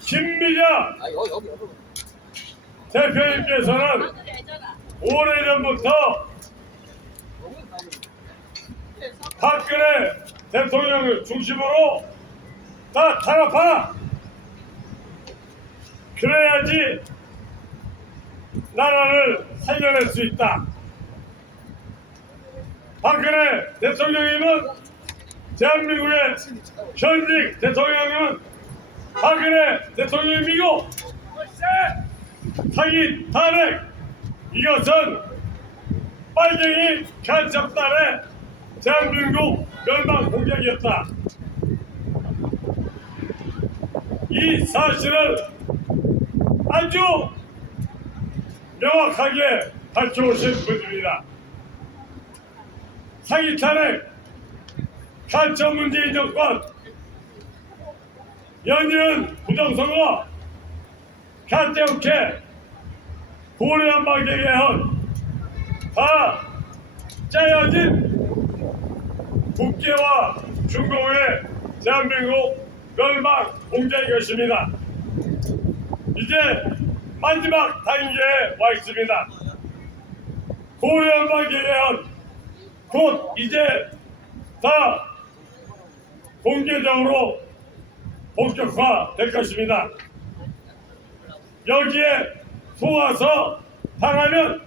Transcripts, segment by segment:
김미자 대표님께서는 오래전부터 박근혜 대통령을 중심으로 다 탄압하라. 그래야지 나라를 살려낼 수 있다. 박근혜 대통령님은 대한민국의 현직 대통령은 박근혜 대통령이고 사기 탄핵 이것은 빨갱이 간첩단의 대한민국 멸망 공작이었다. 이 사실을 아주 명확하게 밝혀오신 분입니다. 사기 탄핵, 간첩 문재인 정권, 연이은 부정선거, 가짜국회, 고려한방계 개헌 다 짜여진 국제와 중공의 대한민국 멸망 공작인 것입니다. 이제 마지막 단계에 와 있습니다. 고려한방계 개헌 곧 이제 다 공개적으로 본격화될 것입니다. 여기에 속아서 당하면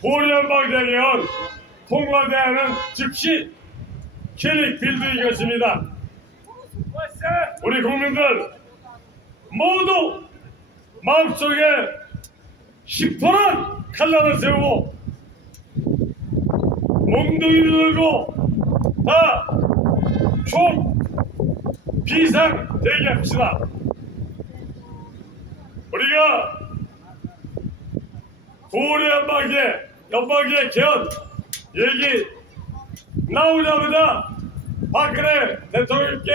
고려한방계 개헌 통과되는 즉시 클릭 빌드인 것입니다. 우리 국민들 모두 마음속에 시퍼런 칼날을 세우고 몽둥이를 들고 다 총 비상 대기합시다. 우리가 고려한방계 연방계 개헌 얘기 나오자마자 박근혜 대통령께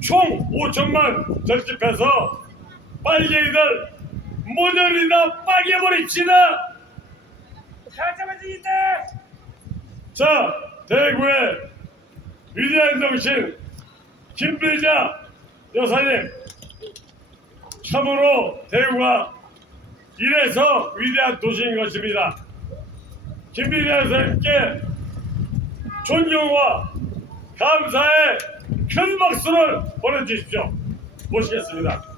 총 5천만 결집해서 빨갱이들 모조리 다 빨개버립시다. 자, 대구의 위대한 정신 김미자 여사님, 참으로 대구가 이래서 위대한 도시인 것입니다. 김미자 여사님께 존경과 감사의 큰 박수를 보내주십시오. 모시겠습니다.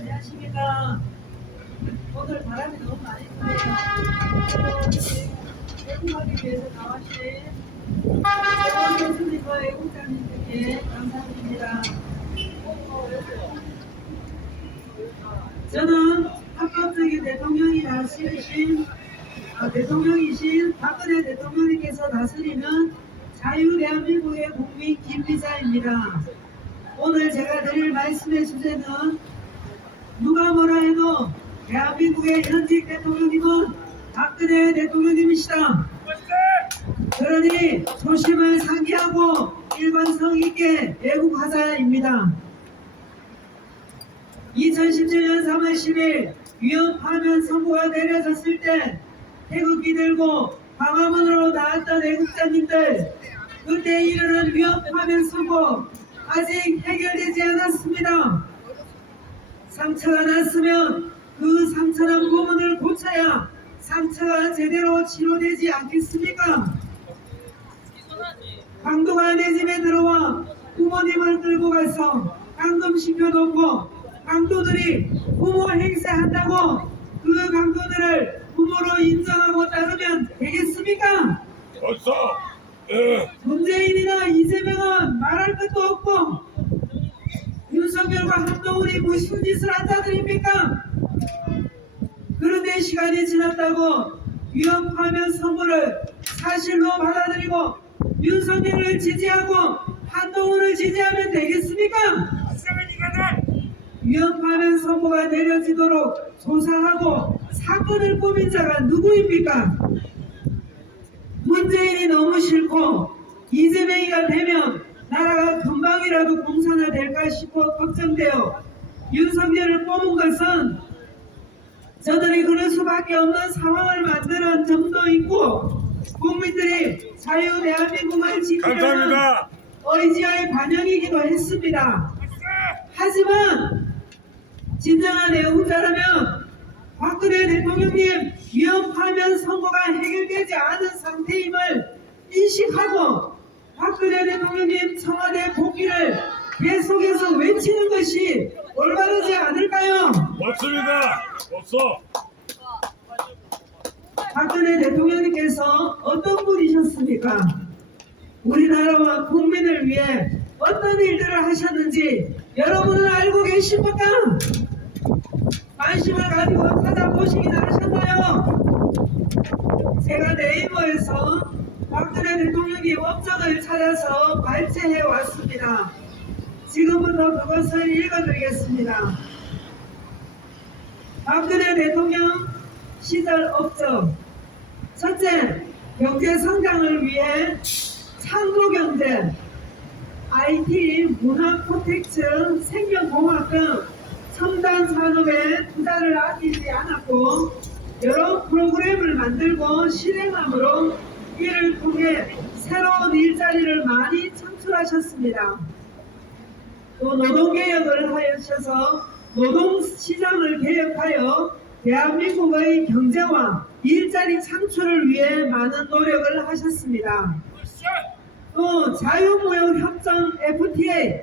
안녕하십니까. 오늘 바람이 너무 많이 부네요. 애국하기 위해서 나와주신 대원 교수님과 애국장님들께 감사드립니다. 저는 합법적인 대통령이신 박근혜 대통령님께서 다스리는 자유대한민국의 국민 김미자입니다. 오늘 제가 드릴 말씀의 주제는 누가 뭐라 해도 대한민국의 현직 대통령님은 박근혜 대통령님이시다. 그러니 조심을 상기하고 일관성 있게 애국하자입니다. 2017년 3월 10일 위협하면 선고가 내려졌을 때 태극기 들고 광화문으로 나왔던 애국자님들, 그때 일어난 위협하면 선고 아직 해결되지 않았습니다. 상처가 났으면 그 상처난 부분을 고쳐야 상처가 제대로 치료되지 않겠습니까? 강도가 내 집에 들어와 부모님을 끌고 가서 감금시켜놓고 강도들이 부모 행세한다고 그 강도들을 부모로 인정하고 따르면 되겠습니까? 벌써 문재인이나 이재명은 말할 것도 없고 윤석열과 한동훈이 무슨 짓을 한 자들입니까? 그런데 시간이 지났다고 위협하면 선고를 사실로 받아들이고 윤석열을 지지하고 한동훈을 지지하면 되겠습니까? 위협하는 선고가 내려지도록 조사하고 사건을 꾸민 자가 누구입니까? 문재인이 너무 싫고 이재명이가 되면 나라가 금방이라도 공산화될까 싶어 걱정되어 윤석열을 뽑은 것은 저들이 그럴 수밖에 없는 상황을 만드는 점도 있고 국민들이 자유 대한민국을 지키려는 감사합니다. 의지의 반영이기도 했습니다. 하지만 진정한 애국자라면 박근혜 대통령님 위협하면 선거가 해결되지 않은 상태임을 인식하고 박근혜 대통령님 청와대 복귀를 계속해서 외치는 것이 올바르지 않을까요? 맞습니다. 없어. 박근혜 대통령님께서 어떤 분이셨습니까? 우리나라와 국민을 위해 어떤 일들을 하셨는지 여러분은 알고 계십니까? 관심을 가지고 찾아보시긴 하셨나요? 제가 네이버에서 박근혜 대통령의 업적을 찾아서 발췌해 왔습니다. 지금부터 그것을 읽어드리겠습니다. 박근혜 대통령 시절 업적. 첫째, 경제 성장을 위해 창조경제, IT, 문화 콘텐츠, 생명공학 등 첨단 산업에 투자를 아끼지 않았고 여러 프로그램을 만들고 실행함으로 이를 통해 새로운 일자리를 많이 창출하셨습니다. 또 노동개혁을 하셔서 노동시장을 개혁하여 대한민국의 경제와 일자리 창출을 위해 많은 노력을 하셨습니다. 또 자유무역협정 FTA,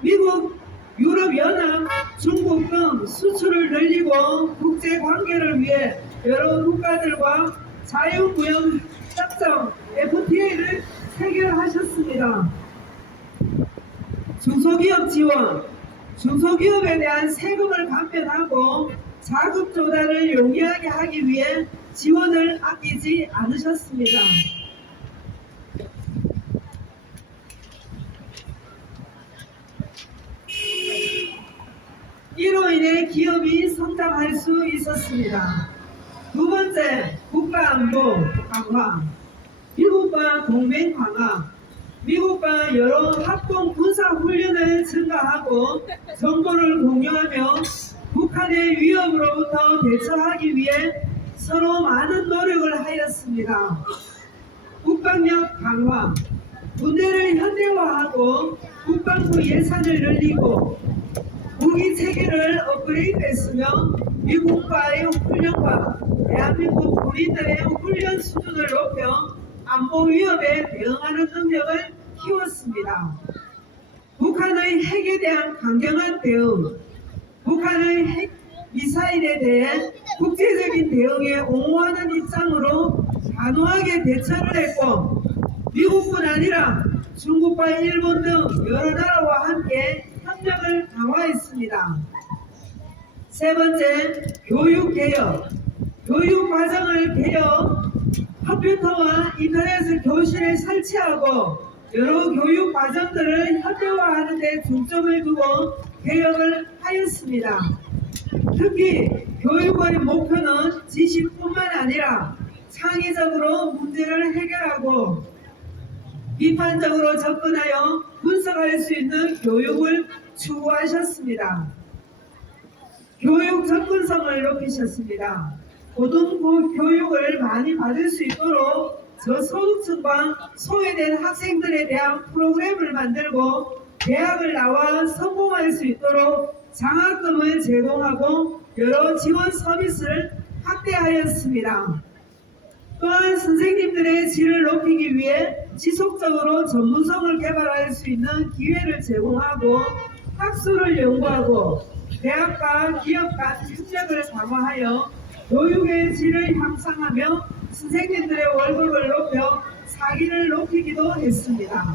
미국, 유럽연합, 중국 등 수출을 늘리고 국제관계를 위해 여러 국가들과 자유무역협정 FTA를 체결하셨습니다. 중소기업 지원, 중소기업에 대한 세금을 감면하고 자금 조달을 용이하게 하기 위해 지원을 아끼지 않으셨습니다. 이로 인해 기업이 성장할 수 있었습니다. 두 번째, 국가안보 강화, 미국과 동맹 강화, 미국과 여러 합동 군사 훈련을 증가하고 정보를 공유하며 북한의 위협으로부터 대처하기 위해 서로 많은 노력을 하였습니다. 국방력 강화, 군대를 현대화하고 국방부 예산을 늘리고 무기 체계를 업그레이드했으며 미국과의 훈련과 대한민국 군인들의 훈련 수준을 높여 안보 위협에 대응하는 능력을 키웠습니다. 북한의 핵에 대한 강경한 대응, 북한의 핵 미사일에 대해 국제적인 대응에 옹호하는 입장으로 단호하게 대처를 했고 미국뿐 아니라 중국과 일본 등 여러 나라와 함께 협력을 강화했습니다. 세 번째, 교육개혁, 교육과정을 개혁, 컴퓨터와 인터넷 교실을 설치하고 여러 교육과정들을 현대화하는 데 중점을 두고 개혁을 하였습니다. 특히 교육의 목표는 지식뿐만 아니라 창의적으로 문제를 해결하고 비판적으로 접근하여 분석할 수 있는 교육을 추구하셨습니다. 교육 접근성을 높이셨습니다. 고등교육을 많이 받을 수 있도록 저소득층과 소외된 학생들에 대한 프로그램을 만들고 대학을 나와 성공할 수 있도록 장학금을 제공하고 여러 지원 서비스를 확대하였습니다. 또한 선생님들의 질을 높이기 위해 지속적으로 전문성을 개발할 수 있는 기회를 제공하고 학술을 연구하고 대학과 기업 간 협력을 강화하여 교육의 질을 향상하며 선생님들의 월급을 높여 사기를 높이기도 했습니다.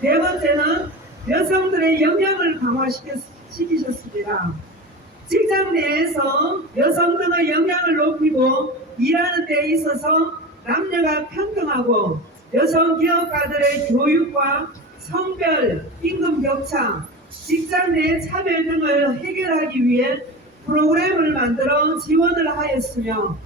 네 번째는 여성들의 역량을 강화시키셨습니다. 직장 내에서 여성 등의 역량을 높이고 일하는 데 있어서 남녀가 평등하고 여성 기업가들의 교육과 성별, 임금 격차, 직장 내 차별 등을 해결하기 위해 프로그램을 만들어 지원을 하였으며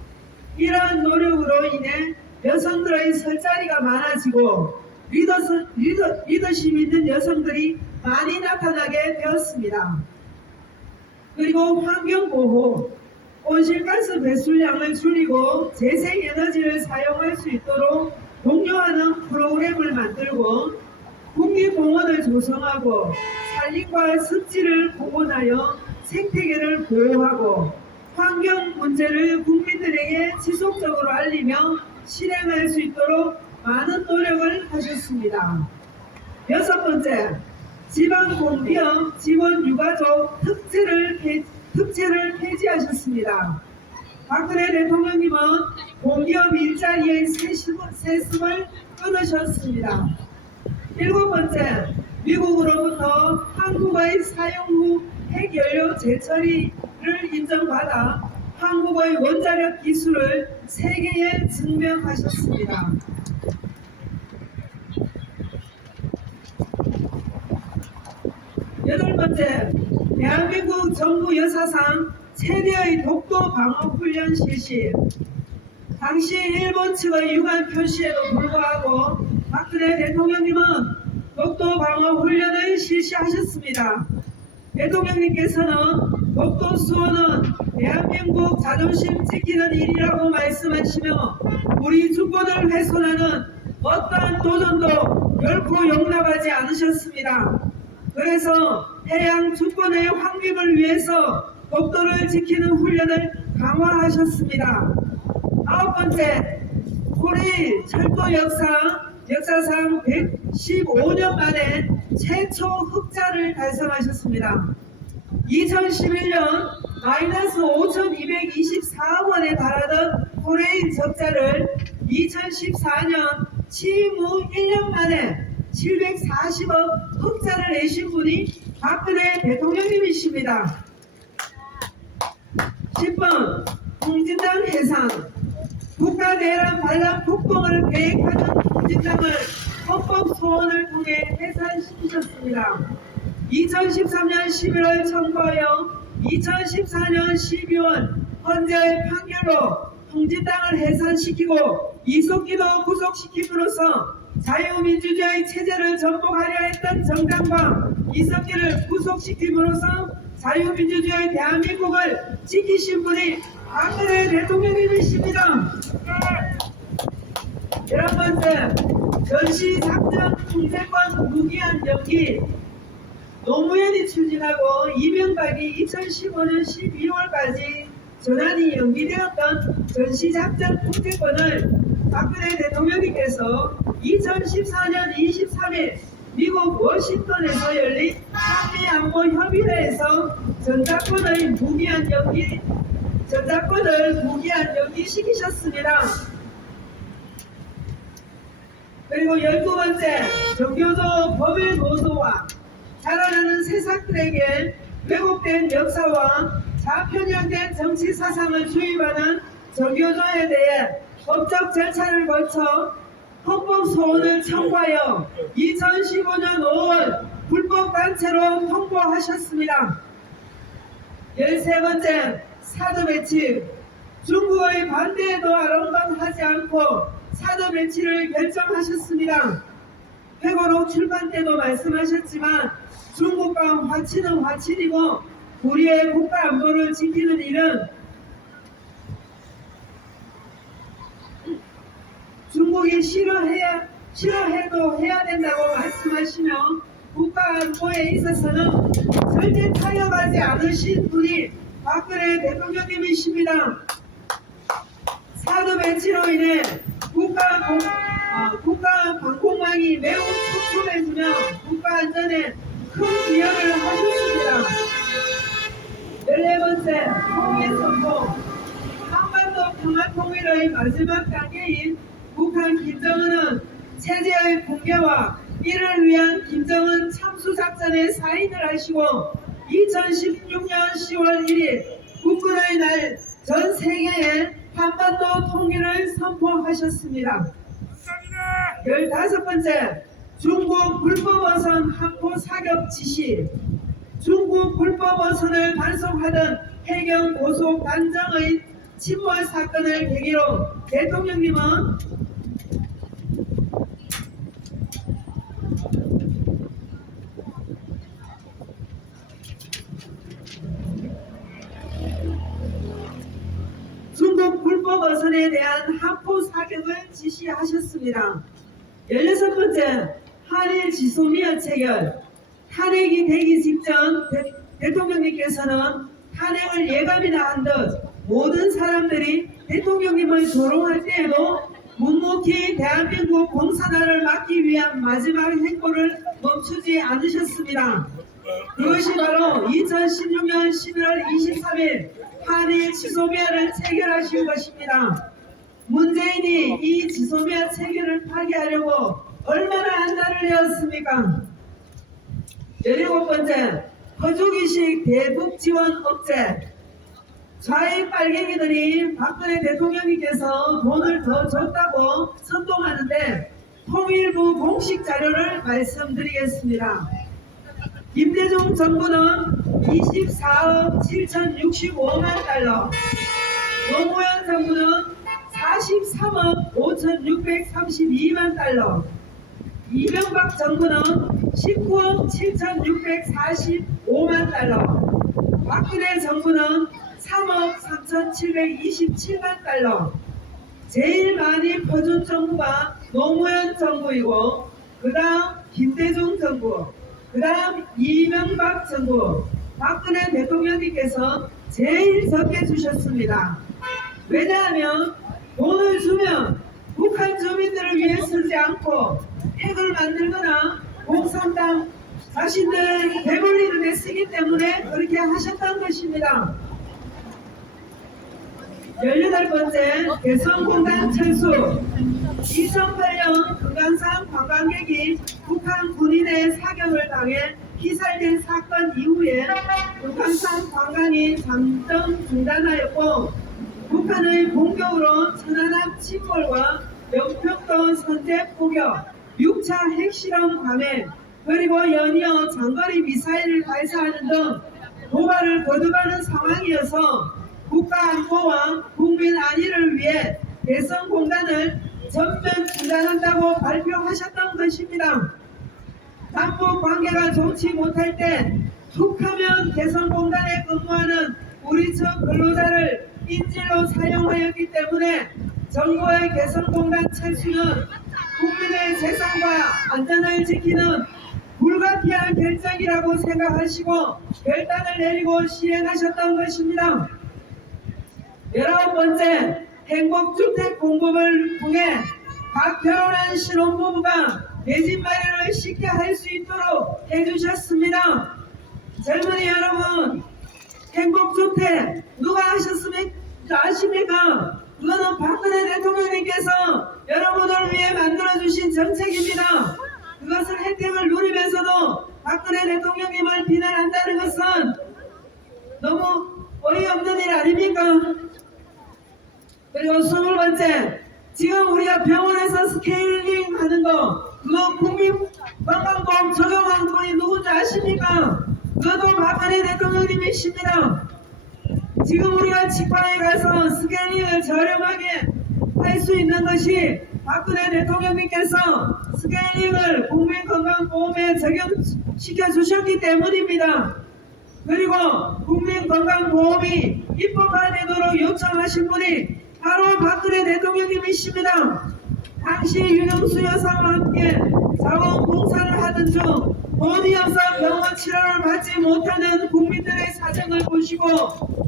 이러한 노력으로 인해 여성들의 설 자리가 많아지고 리더십 있는 여성들이 많이 나타나게 되었습니다. 그리고 환경보호, 온실가스 배출량을 줄이고 재생에너지를 사용할 수 있도록 독려하는 프로그램을 만들고 국립공원을 조성하고 산림과 습지를 복원하여 생태계를 보호하고 환경 문제를 국민들에게 지속적으로 알리며 실행할 수 있도록 많은 노력을 하셨습니다. 6번째, 지방공기업 지원 유가족 특채를 폐지하셨습니다. 박근혜 대통령님은 공기업 일자리의 세습을 끊으셨습니다. 7번째, 미국으로부터 한국의 사용 후 핵연료 재처리를 인정받아 한국의 원자력 기술을 세계에 증명하셨습니다. 여덟 번째, 대한민국 정부 역사상 최대의 독도 방어 훈련 실시. 당시 일본 측의 유감 표시에도 불구하고 박근혜 대통령님은 독도 방어 훈련을 실시하셨습니다. 대통령님께서는 독도 수호는 대한민국 자존심 지키는 일이라고 말씀하시며 우리 주권을 훼손하는 어떠한 도전도 결코 용납하지 않으셨습니다. 그래서 해양 주권의 확립을 위해서 독도를 지키는 훈련을 강화하셨습니다. 9번째, 코레일 철도 역사상 115년 만에 최초 흑자를 달성하셨습니다. 2011년 마이너스 5,224원에 달하던 코레일 적자를 2014년 취임 후 1년 만에 740억 흑자를 내신 분이 박근혜 대통령님이십니다. 10번, 통진당 해산. 국가대란 반란 폭동을 계획하는 통진당을 헌법 소원을 통해 해산시키셨습니다. 2013년 11월 청구하여 2014년 12월 헌재의 판결로 통진당을 해산시키고 이석기도 구속시킴으로써 자유민주주의 체제를 전복하려 했던 정당과 이석기를 구속시킴으로써 자유민주주의 대한민국을 지키신 분이 박근혜 대통령님이십니다. 11번째, 전시작전 통제권 무기한 연기. 노무현이 추진하고 이명박이 2015년 12월까지 전환이 연기되었던 전시작전 통제권을 박근혜 대통령님께서 2014년 23일 미국 워싱턴에서 열린 한미안보협의회에서 전작권을 무기한 연기시키셨습니다. 그리고 12번째, 정교조 법의 노조와 자라나는 새싹들에게 왜곡된 역사와 좌편향된 정치 사상을 주입하는 정교조에 대해 법적 절차를 거쳐 헌법 소원을 청구하여 2015년 5월 불법단체로 통보하셨습니다. 13번째, 사드 배치. 중국의 반대에도 아랑방하지 않고 사드 배치를 결정하셨습니다. 회고록 출판 때도 말씀하셨지만 중국과 화친은 화친이고 우리의 국가 안보를 지키는 일은 중국이 싫어해도 해야 된다고 말씀하시며 국가 안보에 있어서는 절대 타협하지 않으신 분이 박근혜 대통령님이십니다. 사드 배치로 인해 국가 방공망이 매우 촘촘해지며 국가 안전에 큰 기여를 하셨습니다. 14번째, 통일 선포. 한반도 평화 통일의 마지막 단계인 북한 김정은은 체제의 붕괴와 이를 위한 김정은 참수작전에 사인을 하시고 2016년 10월 1일 국군의 날 전 세계에 한반도 통일을 선포하셨습니다. 발표하셨습니다. 15번째, 중국 불법 어선 함포 사격 지시. 중국 불법 어선을 단속하던 해경 고속 단정의 침몰 사건을 계기로 대통령님은 중국 불법 어선에 대한 함포 사격을 지시하셨습니다. 16번째, 한일 지소미아 체결. 탄핵이 되기 직전 대통령님께서는 탄핵을 예감이나 한 듯 모든 사람들이 대통령님을 조롱할 때에도 묵묵히 대한민국 공산화를 막기 위한 마지막 행보를 멈추지 않으셨습니다. 그것이 바로 2016년 11월 23일 한일 지소미아를 체결하신 것입니다. 문재인이 이 지소미아 체결을 파기하려고 얼마나 안달을 내었습니까? 17번째, 거주기식 대북 지원 억제. 좌익 빨갱이들이 박근혜 대통령님께서 돈을 더 줬다고 선동하는데 통일부 공식 자료를 말씀드리겠습니다. 김대중 정부는 24억 7,065만 달러, 노무현 정부는 43억 5,632만 달러, 이명박 정부는 19억 7,645만 달러, 박근혜 정부는 3억 3,727만 달러. 제일 많이 퍼준 정부가 노무현 정부이고 그 다음 김대중 정부, 그 다음 이명박 정부, 박근혜 대통령님께서 제일 적게 주셨습니다. 왜냐하면 돈을 주면 북한 주민들을 위해 쓰지 않고 핵을 만들거나 공산당 자신들 배불리는 데 쓰기 때문에 그렇게 하셨던 것입니다. 18번째, 개성공단 철수. 2008년 금강산 관광객이 북한 군인의 사격을 당해 피살된 사건 이후에 금강산 관광이 잠정 중단하였고 북한의 공격으로 천안함 침몰과 영평도 선제 포격, 6차 핵실험 감행, 그리고 연이어 장거리 미사일을 발사하는 등 도발을 거듭하는 상황이어서 국가 안보와 국민 안위를 위해 개성공단을 전면 중단한다고 발표하셨던 것입니다. 남북 관계가 좋지 못할 때 툭하면 개성공단에 근무하는 우리 측 근로자를 인질로 사용하였기 때문에 정부의 개성공단 철수는 국민의 재산과 안전을 지키는 불가피한 결정이라고 생각하시고 결단을 내리고 시행하셨던 것입니다. 19번째, 행복주택 공급을 통해 각 결혼한 신혼부부가 내 집 마련을 쉽게 할 수 있도록 해주셨습니다. 젊은이 여러분, 행복주택 누가 하셨습니까? 아십니까? 그거는 박근혜 대통령님께서 여러분을 위해 만들어주신 정책입니다. 그것을 혜택을 누리면서도 박근혜 대통령님을 비난한다는 것은 너무 어이없는 일 아닙니까? 그리고 20번째, 지금 우리가 병원에서 스케일링 하는 거 그거 국민건강보험 적용한 분이 누군지 아십니까? 그것도 박근혜 대통령님이십니다. 지금 우리가 치과에 가서 스케일링을 저렴하게 할 수 있는 것이 박근혜 대통령님께서 스케일링을 국민건강보험에 적용시켜 주셨기 때문입니다. 그리고 국민건강보험이 입법화되도록 요청하신 분이 바로 박근혜 대통령님이십니다. 당시 윤영수 여사와 함께 자원봉사를 하던 중 돈이 없어 병원 치료를 받지 못하는 국민들의 사정을 보시고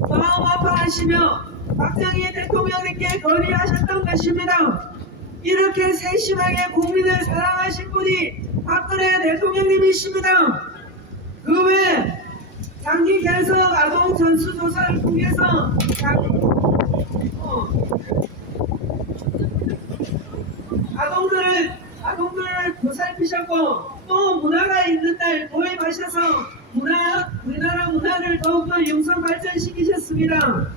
마음 아파하시며 박정희 대통령님께 건의하셨던 것입니다. 이렇게 세심하게 국민을 사랑하신 분이 박근혜 대통령님이십니다. 그 외 장기 결석 아동 전수조사를 통해서 아동들을 보살피셨고 또 문화가 있는 날 도입하셔서 우리나라 문화를 더욱더 융성 발전시키셨습니다.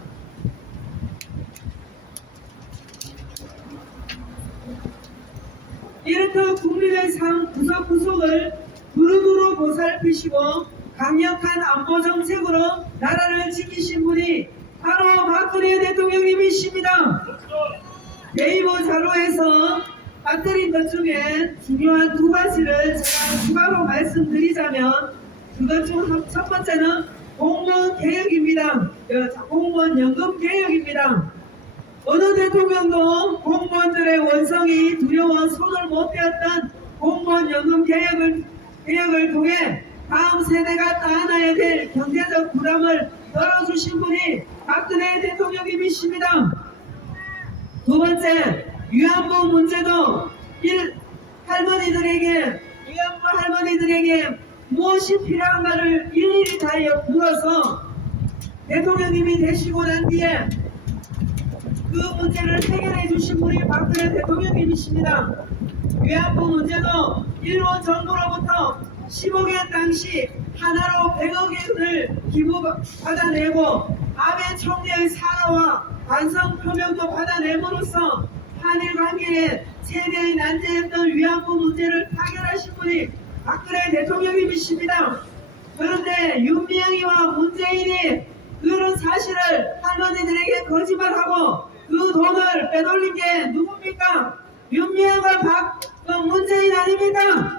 이렇게 국민의 삶 구석구석을 두루두루 보살피시고 강력한 안보 정책으로 나라를 지키신 분이 바로 박근혜 대통령님이십니다. 네이버 자료에서 빠뜨린 것 중에 중요한 두 가지를 제가 추가로 말씀드리자면 그것 중 첫 번째는 공무원 개혁입니다. 공무원 연금 개혁입니다. 어느 대통령도 공무원들의 원성이 두려워 손을 못 떼었던 공무원 연금 개혁을 통해 다음 세대가 떠안아야 될 경제적 부담을 덜어주신 분이 박근혜 대통령님이십니다. 두 번째, 위안부 문제도 위안부 할머니들에게 무엇이 필요한가를 일일이 다 물어서 대통령님이 되시고 난 뒤에 그 문제를 해결해 주신 분이 박근혜 대통령님이십니다. 위안부 문제도 일본 정부로부터 15개 당시 하나로 100억 원을 기부받아내고 아베 총리의 사과와 반성 표명도 받아내므로써 한일 관계의 최대의 난제였던 위안부 문제를 타결하신 분이 박근혜 대통령님이십니다. 그런데 윤미향이와 문재인이 그런 사실을 할머니들에게 거짓말하고 그 돈을 빼돌린 게 누굽니까? 윤미향과 문재인 아닙니까?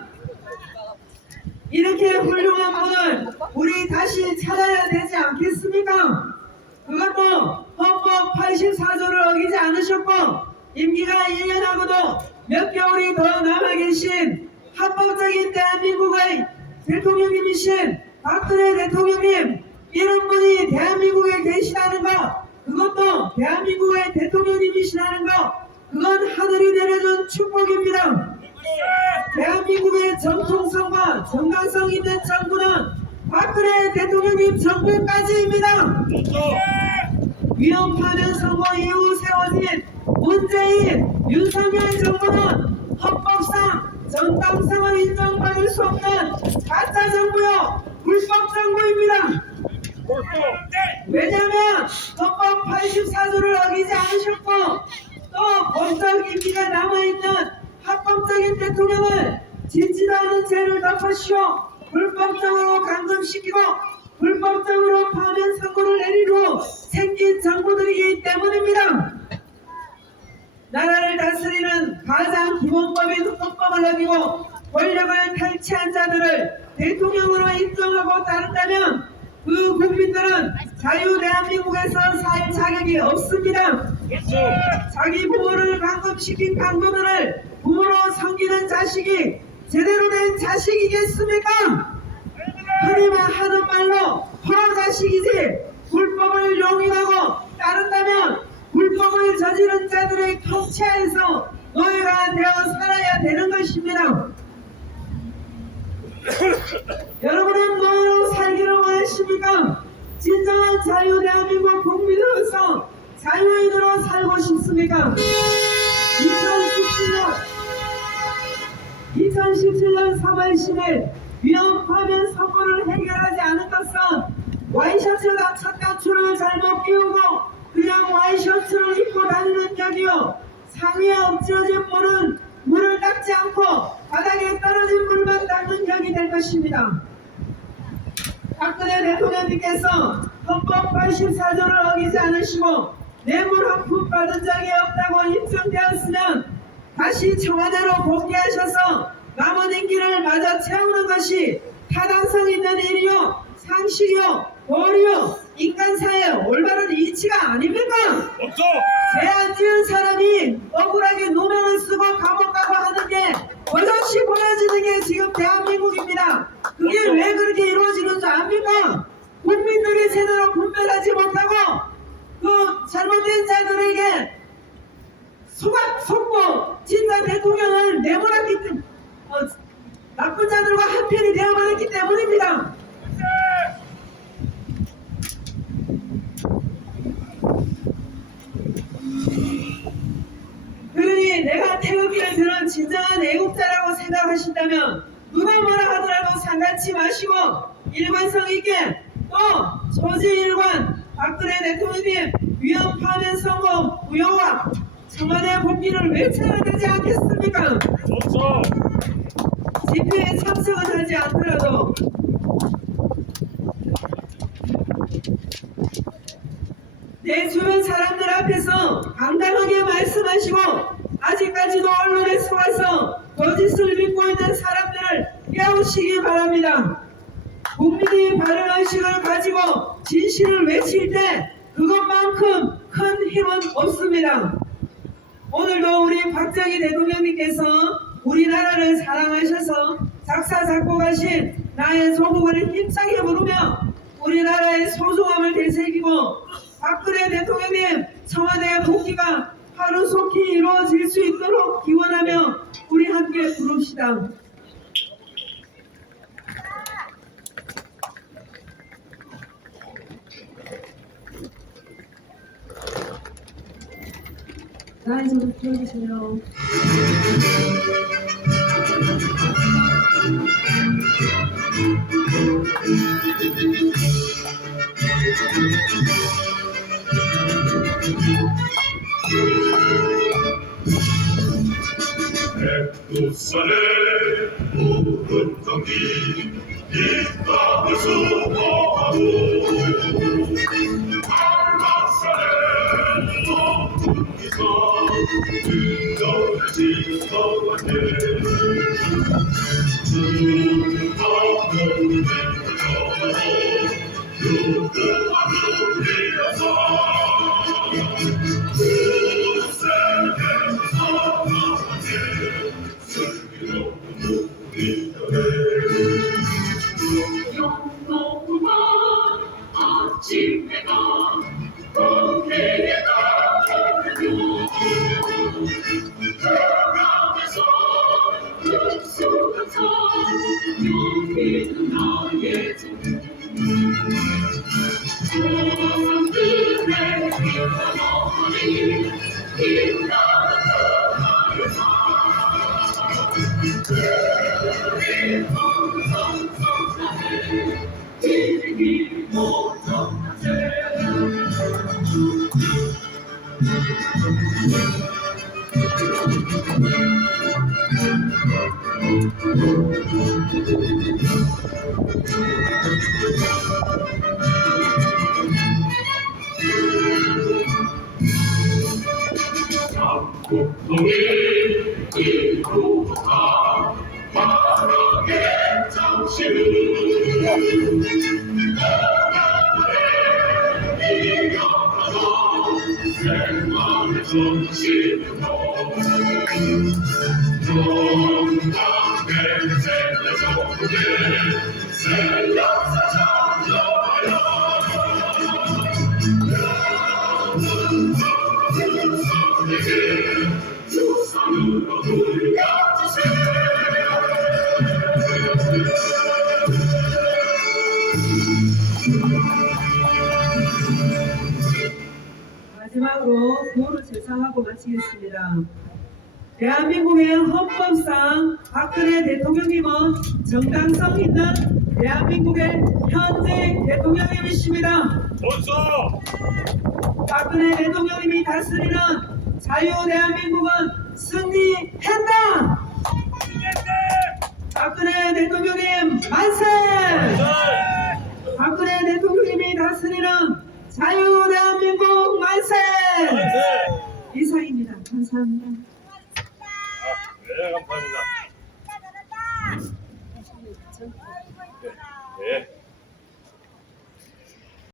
이렇게 훌륭한 분을 우리 다시 찾아야 되지 않겠습니까? 그것도 헌법 84조를 어기지 않으셨고 임기가 1년하고도 몇 개월이 더 남아 계신 합법적인 대한민국의 대통령님이신 박근혜 대통령님, 이런 분이 대한민국에 계시다는 거, 그것도 대한민국의 대통령님이시라는 거, 그건 하늘이 내려준 축복입니다. 대한민국의 정통성과 정당성 있는 정부는 박근혜 대통령님 정부까지입니다. 위헌파면 선거 이후 세워진 문재인, 윤석열 정부는 헌법상 정당성을 인정받을 수 없는 가짜 정부요, 불법 정부입니다. 왜냐하면 헌법 84조를 어기지 않으셨고 또 법적 임기가 남아있는 합법적인 대통령을 짓지도 않은 죄를 덮으시오 불법적으로 감금시키고 불법적으로 파면 선고를 내린 후 생긴 정부들이기 때문입니다. 나라를 다스리는 가장 기본법인 헌법을 어기고 권력을 탈취한 자들을 대통령으로 인정하고 따른다면 그 국민들은 자유 대한민국에서 살 자격이 없습니다. 자기 부모를 감금시킨 강도들을 부모로 섬기는 자식이 제대로 된 자식이겠습니까? 흔히만 하는 말로 허자식이지 불법을 용인하고 따른다면 불법을 저지른 자들의 통치하에서 노예가 되어 살아야 되는 것입니다. 여러분은 노예로 살기를 원하십니까? 진정한 자유 대한민국 국민으로서 자유인으로 살고 싶습니까? 2017년 3월 10일 위헌파면 선고를 해결하지 않은 것은 와이셔츠가 첫 단추를 잘못 끼우고 그냥 와이셔츠를 입고 다니는 격이요, 상위에 엎질러진 물을 닦지 않고 바닥에 떨어진 물만 닦는 격이 될 것입니다. 박근혜 대통령님께서 헌법 84조를 어기지 않으시고 뇌물 한 푼 받은 적이 없다고 입증되었으면 다시 청와대로 복귀하셔서 남은 임기를 마저 채우는 것이 타당성 있는 일이요, 상식이요, 도리요, 인간사회의 올바른 이치가 아닙니까? 없어! 죄 안 지은 사람이 억울하게 누명을 쓰고 감옥 가고 하는 게 버젓이 보여지는 게 지금 대한민국입니다. 그게 왜 그렇게 이루어지는 줄 압니까? 국민들이 제대로 분별하지 못하고 그 잘못된 자들에게 속고 진짜 대통령을 내몰았기 때문에 나쁜 자들과 한편이 되어버렸기 때문입니다. 그러니 내가 태극기를 드는 진정한 애국자라고 생각하신다면 누가 뭐라 하더라도 상관치 마시고 일관성 있게 또 소지일관 박근혜 대통령님 위헌파면 선고 무효와 청와대 복귀를 외쳐야 되지 않겠습니까? 좋소. 집회에 참석은 하지 않더라도 내 주변 사람들 앞에서 당당하게 말씀하시고 아직까지도 언론에 속아서 거짓을 믿고 있는 사람들을 깨우시기 바랍니다. 국민이 바른 의식을 가지고 진실을 외칠 때 그것만큼 큰 힘은 없습니다. 오늘도 우리 박정희 대통령님께서 우리나라를 사랑하셔서 작사 작곡하신 나의 조국을 힘차게 부르며 우리나라의 소중함을 되새기고 박근혜 대통령님 청와대 복귀가 하루속히 이루어질 수 있도록 기원하며 우리 함께 부릅시다. 나의 손을 들어주세요. 백두산의 푸른 공기 이 땅을 수고하고 한반산의 높은 기상 그녀를 지켜가네 눈감을 내려줘 유구함을 위해서 아침 해가 동해에 닿으며 들어가면서 육수가 차 여기는 나의 집 조상들의 빛나머리 빛나는 우리 성성성사해 이기 못하세 남북동이 이루어가 바라게 장시를 나라에 이어가서 생활의 정신으로 정당의 생활정부에 생각사 참여하여 주상으로 돌려주세요. 마지막으로 구호를 제창하고 마치겠습니다. 대한민국의 헌법상 박근혜 대통령님은 정당성 있는 대한민국의 현재 대통령님이십니다. 좋소. 박근혜 대통령님이 다스리는 자유 대한민국은 승리한다. 박근혜 대통령님 만세! 박근혜 대통령님이 다스리는 자유 대한민국 만세! 이상입니다. 감사합니다. 네, 감사합니다. 네.